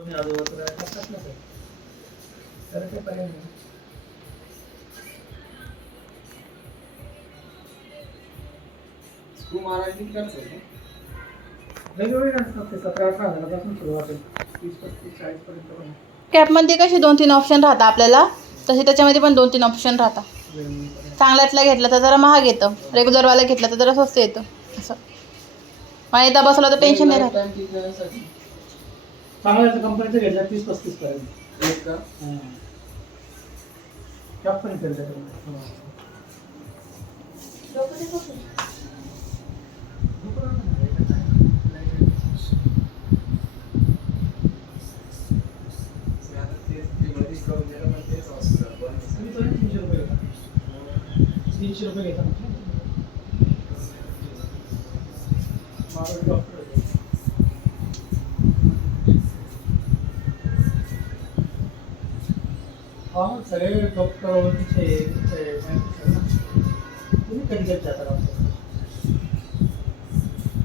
कोणी आजूबाजूला टाकत नसेल तर ते पर्याय नाही. स्क्रू मारायची खर्च आहे का? वेगवेगळे असतात ते 17-18 हजारापासून सुरुवात आहे. 30-35-40 पर्यंत पण कॅपमध्ये कसे 2-3 ऑप्शन राहतात आपल्याला, तसे त्याच्यामध्ये पण 2-3 ऑप्शन राहतात. वेगवेगळे चांगल्यातला घेतलं तर जरा महाग येतं, रेग्युलरवाला घेतलं तर जरा स्वस्त येतं असं. मग एकदा बसवलं तर टेन्शन नाही राहत. टाइम टिकण्यासाठी चांगल्या कंपनीचं घेतलं 30-35 पर्यंत. एक का? कॅप पण येते त्याच्यामध्ये. तुम्ही तो 300 रुपये घेता. 300 रुपये घेता म्हटलं. मागं डॉक्टर होते. हा सगळे डॉक्टर ओळखीचे तुम्ही कधी कधी जाता डॉक्टर?